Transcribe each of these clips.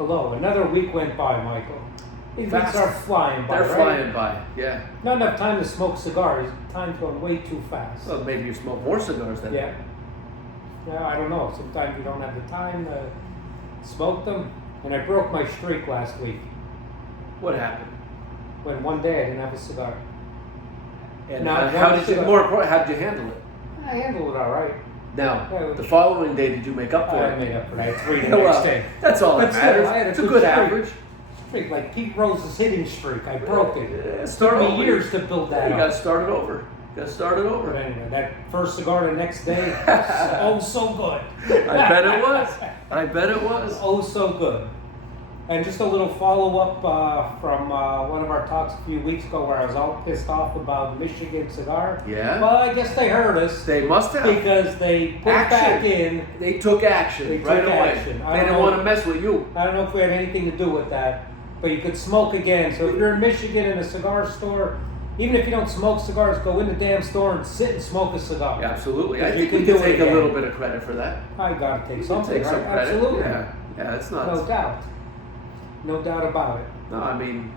Hello. Another week went by, Michael. These weeks Fast. are flying by, They're right? flying by, yeah. Not enough time to smoke cigars. Time's going way too fast. Well, maybe you smoke more cigars then. Yeah. Yeah, I don't know. Sometimes you don't have the time to smoke them. And I broke my streak last week What happened? when one day I didn't have a cigar. And Now, how one did you, cigar- more important, how did you handle it? I handled it all right. Now, Yeah, the following day, did you make up for I it? made up for that. 3 the Well, next day. that's all that But still, matters. I had a It's a good good streak. average. Streak, like Pete Rose's hitting streak. I broke it. Yeah, It start took me over. years to build that You up. got to start it over. But anyway, that first cigar the next day, oh so good. I bet it was. I bet it was. Oh so good. And just a little follow-up from one of our talks a few weeks ago where I was all pissed off about Michigan cigar. Yeah. Well, I guess they heard us They must have. because they put back in. They took action They took right away. action. I They don't didn't know. want to mess with you. I don't know if we had anything to do with that, but you could smoke again. So if you're in Michigan in a cigar store, even if you don't smoke cigars, go in the damn store and sit and smoke a cigar. Yeah, absolutely. I You think can we do can it take a again. little bit of credit for that. I gotta take We can something, take right? some credit. Absolutely. Yeah, that's not. No doubt. No doubt about it. No, I mean,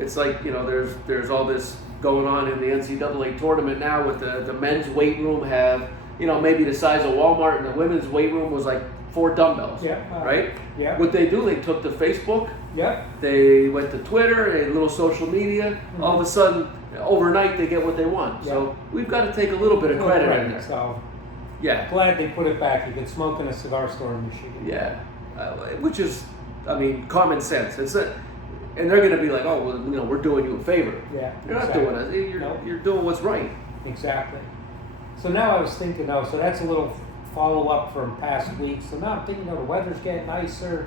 it's like, there's all this going on in the NCAA tournament now with the men's weight room have, maybe the size of Walmart, and the women's weight room was like 4 dumbbells. Yeah. Right? Yeah. What they do, they took to Facebook, Yeah. they went to Twitter, a little social media. Mm-hmm. All of a sudden, overnight, they get what they want. Yeah. So we've got to take a little bit of credit in there. So Yeah. glad they put it back. You could smoke in a cigar store in Michigan. Yeah, which is, common sense. And they're going to be like, oh, well, we're doing you a favor. Yeah. You're not exactly. doing it. Nope. You're doing what's right. Exactly. So now I was thinking, so that's a little follow-up from past weeks. So now I'm thinking, the weather's getting nicer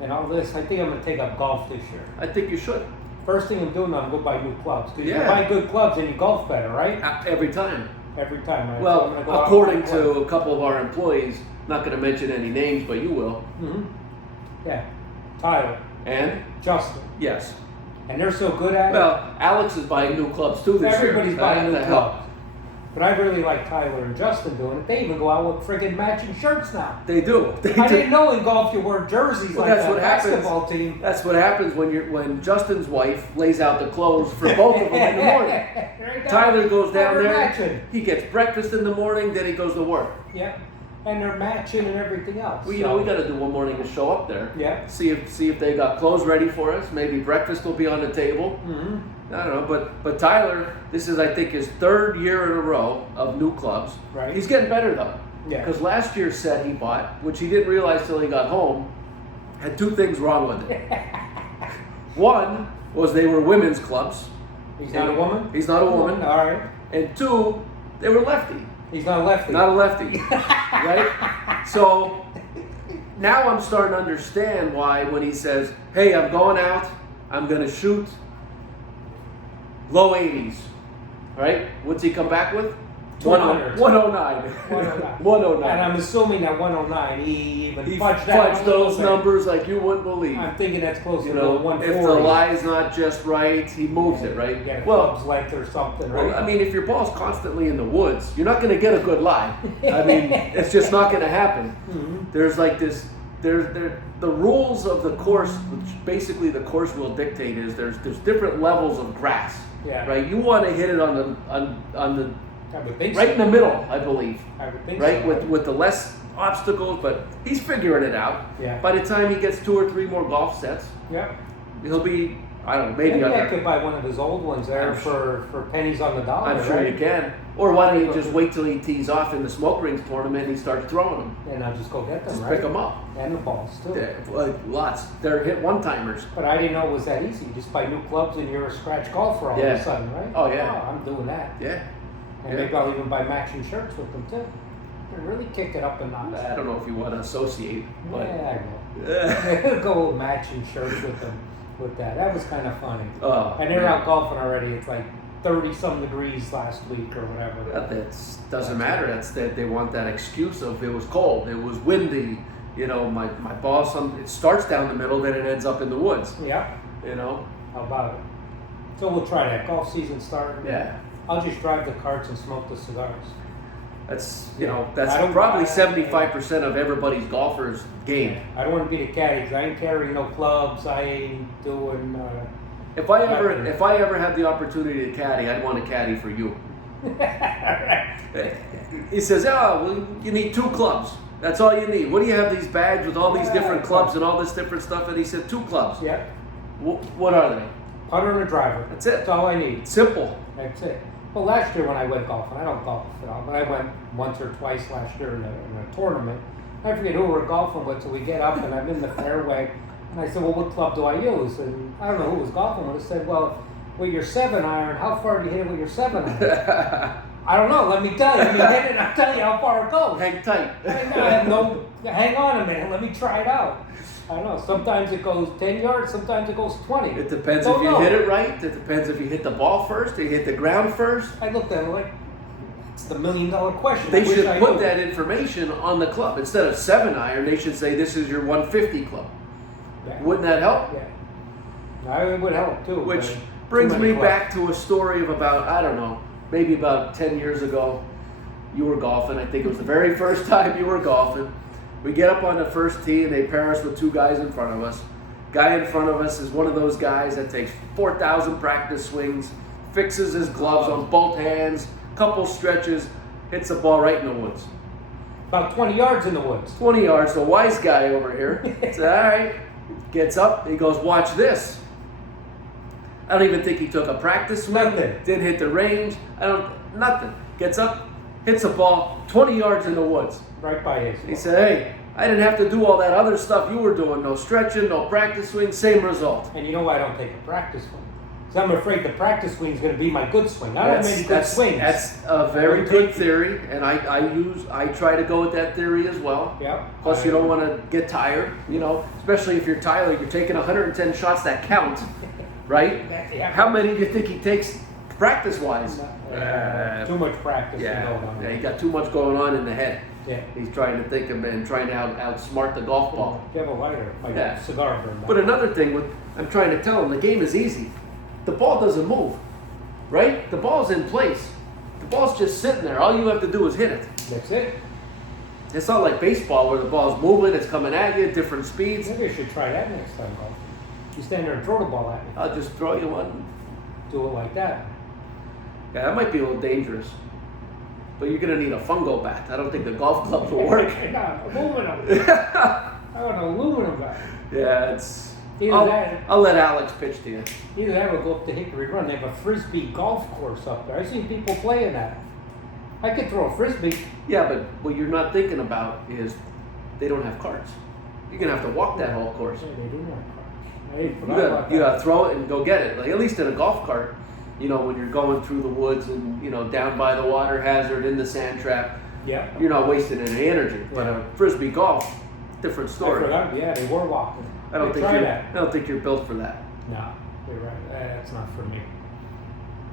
and all this. I think I'm going to take up golf this year. I think you should. First thing I'm doing, I'm going to go buy new clubs. Because you Yeah. buy good clubs and you golf better, right? Every time. Every time, right? So I'm Well, gonna go out according and buy to a couple of our employees, not going to mention any names, but you will. Mm-hmm. Yeah. Tyler, And Justin. yes. And they're so good at it. Well, Alex is buying new clubs too this Everybody's year. buying new That help. clubs. But I really like Tyler and Justin doing it. They even go out with friggin' matching shirts now. They do. They I do. didn't know in golf you wear jerseys Well, like that's that what happens. basketball team. That's what happens when Justin's wife lays out the clothes for both of them in the morning. There you go. Tyler goes down They're there. matching. He gets breakfast in the morning, then he goes to work. Yeah. And they're matching and everything else. Well, so. we got to do one morning to show up there. Yeah. See if they got clothes ready for us. Maybe breakfast will be on the table. Mm-hmm. I don't know, but Tyler, this is I think his 3rd year in a row of new clubs. Right. He's getting better though. Yeah. Because last year's set he bought, which he didn't realize till he got home, had 2 things wrong with it. One was they were women's clubs. He's not a woman? He's not a woman. All right. And 2, they were lefty. He's not a lefty. Not a lefty, right? So now I'm starting to understand why when he says, hey, I'm going out, I'm going to shoot low 80s, right? What's he come back with? 200. 109. 109. 109. And I'm assuming that 109, he even He fudged that fudged a little those bit. numbers like you wouldn't believe. I'm thinking that's closer You to know, 140. if the lie's not just right, he moves it, right? You get a Well, club's length or something, right? well, I mean, if your ball's constantly in the woods, you're not going to get a good lie. I mean, it's just not going to happen. Mhm. There's like this, the rules of the course, which basically the course will dictate is there's different levels of grass, Yeah. right? You want to hit it on the I would think right so. in the middle, I believe, I would think right? so. With the less obstacles, but he's figuring it out. Yeah. By the time he gets 2 or 3 more golf sets, Yeah. he'll be, I don't know, maybe Maybe I under. could buy one of his old ones there I'm for pennies on the dollar. I'm sure right? you can. Or why don't you just wait till he tees off in the smoke rings tournament and he starts throwing them? And I'll just go get them, Just right? pick them up. And the balls too. Lots. They're hit one-timers. But I didn't know it was that easy. You just buy new clubs and you're a scratch golfer all of Yeah. a sudden, right? Oh, yeah. I'm doing that. Yeah. And Yeah. maybe I'll even buy matching shirts with them too. And really kick it up a notch. I don't know if you want to associate, but Yeah, I will. Go with matching shirts with them with that. That was kind of funny. And they're out golfing already. It's like 30-some degrees last week or whatever. That doesn't matter. That's that they want that excuse of it was cold, it was windy. My ball. It starts down the middle, then it ends up in the woods. Yeah. How about it? So we'll try that. Golf season starting. Yeah. I'll just drive the carts and smoke the cigars. That's I that's don't- probably I- 75% of everybody's golfer's game. I don't want to be the caddy 'cause I ain't carrying no clubs. I ain't doing. If I Nothing. ever had the opportunity to caddy, I'd want to caddy for you. He says, "Oh, well, you need 2 clubs. That's all you need. What do you have these bags with all these different clubs and all this different stuff?" And he said, 2 clubs. Yeah, What are they? putter and a driver. That's it. That's all I need. Simple. That's it. Well, last year when I went golfing, I don't golf at all, but I went once or twice last year in a tournament. I forget who we were golfing with, so we get up and I'm in the fairway, and I said, "Well, what club do I use?" And I don't know who was golfing with. I said, "Well, with your 7-iron, how far do you hit it with your 7-iron?" I don't know. Let me tell you. When you hit it, I'll tell you how far it goes. Hang tight. I have no. Hang on a minute. Let me try it out. I don't know. Sometimes it goes 10 yards. Sometimes it goes 20. It depends Don't if you know. hit it right. It depends if you hit the ball first, or you hit the ground first. I looked at it like it's the $1 million question. They I wish should I put knew. that information on the club. Instead of 7-iron, they should say this is your 150 club. Yeah. Wouldn't that help? Yeah. It would help too. Which but brings too me many back to a story of about, I don't know, maybe about 10 years ago. You were golfing. I think it was the very first time you were golfing. We get up on the first tee and they pair us with 2 guys in front of us. Guy in front of us is one of those guys that takes 4,000 practice swings, fixes his gloves on both hands, couple stretches, hits the ball right in the woods. About 20 yards in the woods. 20 yards, the wise guy over here. Said, all right. Gets up, he goes, watch this. I don't even think he took a practice swing. Nothing. Didn't hit the range. Nothing. Gets up, hits a ball 20 yards in the woods. Right by his. He said, hey, I didn't have to do all that other stuff you were doing. No stretching, no practice swing, same result. And you know why I don't take a practice swing? Because I'm afraid the practice swing is going to be my good swing. I don't have many good swings. That's a very good theory, and I try to go with that theory as well. Yeah. Plus, you don't want to get tired, especially if you're tired. You're taking 110 shots that count, right? Yeah. How many do you think he takes practice-wise? Too much practice going on. Yeah, he got too much going on in the head. Yeah. He's trying to think of and trying to outsmart the golf ball. You have a lighter, like Yeah. a cigar burn. But another thing, I'm trying to tell him, the game is easy. The ball doesn't move, right? The ball's in place. The ball's just sitting there. All you have to do is hit it. That's it. It's not like baseball where the ball's moving, it's coming at you at different speeds. Maybe I should try that next time, golf. You stand there and throw the ball at me. I'll just throw you one. Do it like that. Yeah, that might be a little dangerous. But you're going to need a fungo bat. I don't think the golf clubs will work. No, aluminum. I want an aluminum bat. Yeah, it's... Either that, I'll let Alex pitch to you. either that or go up to Hickory Run. They have a frisbee golf course up there. I've seen people playing that. I could throw a frisbee. Yeah, but what you're not thinking about is they don't have carts. You're going to have to walk that whole course. Yeah, they do have carts. I ain't You forgot about got that. to throw it and go get it. Like, at least in a golf cart, when you're going through the woods and, down by the water hazard in the sand trap, Yeah. you're not wasting any energy. But Yeah. a frisbee golf, different I story. forgot. Yeah, they were walking. I don't Try think you're built for that. No, you're right. That's not for me.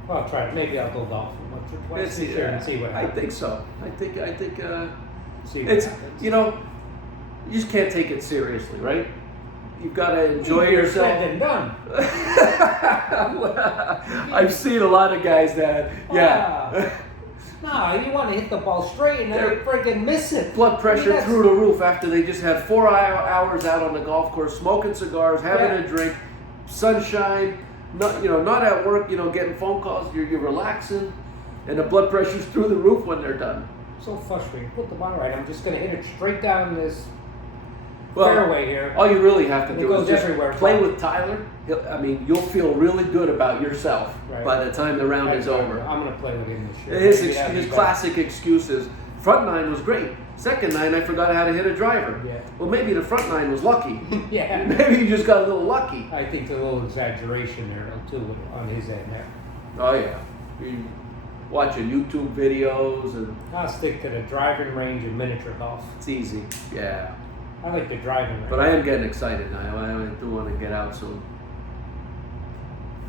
Well, I'll try it. Maybe I'll go golfing once or twice this year and see what I happens. think so. I think See what it's happens. you just can't take it seriously, right? You've got to enjoy Easier yourself. said than done. I've seen a lot of guys that No, you want to hit the ball straight and then They're- freaking miss it. blood pressure that's- through the roof after they just had 4 hours out on the golf course, smoking cigars, having Yeah. a drink, sunshine, not at work, getting phone calls. You're relaxing, and the blood pressure's through the roof when they're done. So frustrating. Put the ball right. I'm just going to hit it straight down this Well, fairway here. all you really have to It do goes is just everywhere. play with Tyler. You'll feel really good about yourself Right. by the time the round is over. I'm going to play with him this year. His Maybe that'd be better. classic excuse is, front nine was great. Second nine, I forgot how to hit a driver. Yeah. Well, maybe the front nine was lucky. Yeah. Maybe you just got a little lucky. I think there's a little exaggeration there, though, too, on his end there. Oh, yeah. You watching YouTube videos, and I'll stick to the driving range and miniature golf. it's easy. Yeah. I like the driving range. But I am getting excited now. I do want to get out soon.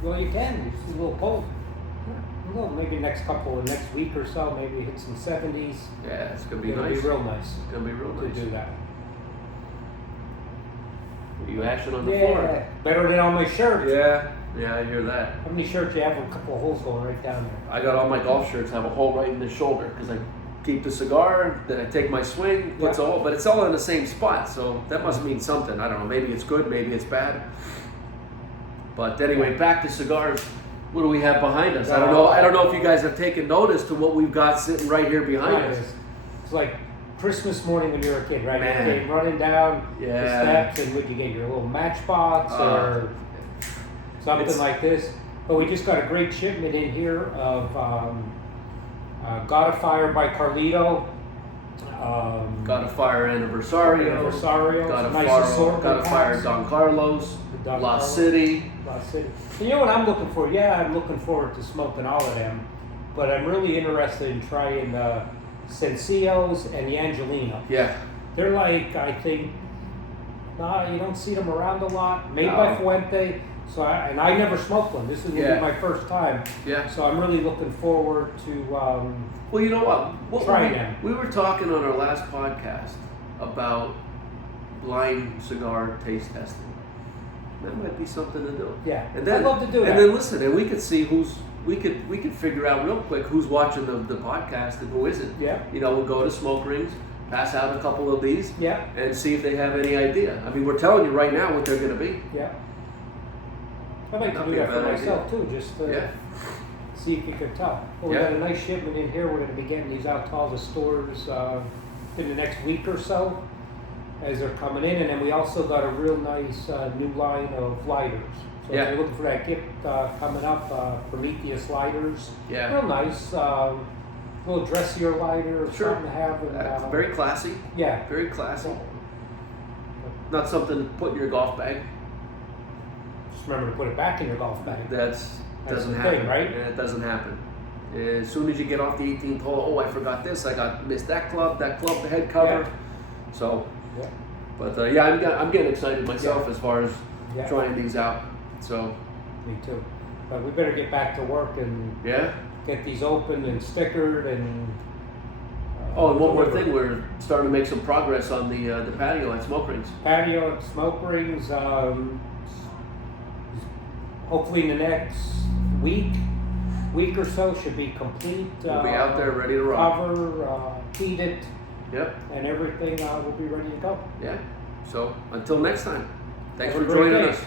Well, you can. It's a little cold. Well, maybe next week or so, maybe hit some 70s. Yeah, it's going to be It'll nice. be real nice It's going to be real to nice. do that. Are you ashing on the floor? Yeah, better than on my shirt. Yeah, I hear that. How many shirts you have? A couple of holes going right down there. I got all my golf shirts have a hole right in the shoulder because I keep the cigar, then I take my swing, but it's all in the same spot, so that must mean something. I don't know, maybe it's good, maybe it's bad. But anyway, back to cigars. What do we have behind us? I don't know if you guys have taken notice to what we've got sitting right here behind us. It's like Christmas morning when you were a kid, right? Man. You came running down the steps, and would you get your little matchbox or something like this? But we just got a great shipment in here of Got a Fire by Carlito. Got a Fire Anniversario. Got a Fire Don Carlos. La City. And you know what I'm looking for? Yeah, I'm looking forward to smoking all of them, but I'm really interested in trying the Sencillos and the Angelino. Yeah. They're like, I think, you don't see them around a lot. Made by Fuente. So I never smoked one. This is going to be my first time. Yeah. So I'm really looking forward to well, you know what? trying them. We were talking on our last podcast about blind cigar taste testing. That might be something to do. Yeah. And then, I'd love to do that. And then listen, and we could see we could figure out real quick who's watching the podcast and who isn't. Yeah. You know, we'll go to smoke rings, pass out a couple of these, and see if they have any idea. I mean, we're telling you right now what they're going to be. Yeah. I'd like to do that for myself too, just to see if you could tell. Well, we got a nice shipment in here. We're going to be getting these out to all the stores in the next week or so as they're coming in. And then we also got a real nice new line of lighters. So if you're looking for that gift coming up, Prometheus lighters. Yeah. Real nice, little dressier lighter, something to have. And, very classy. Yeah. Very classy. Not something to put in your golf bag. Just remember to put it back in your golf bag. That's doesn't the happen. thing, right? Yeah, it doesn't happen. As soon as you get off the 18th hole, I forgot this. I missed that club, the head cover. Yeah. So, Yeah. but I'm getting excited myself as far as trying these out. So, me too. But we better get back to work and get these opened and stickered and. And one more thing, we're starting to make some progress on the patio at Smoke Rings. Patio at Smoke Rings. Hopefully in the next week or so should be complete. We'll be out there ready to rock. Cover, heated. Yep. And everything will be ready to go. Yeah. So until next time, thanks Have a for great joining day. us.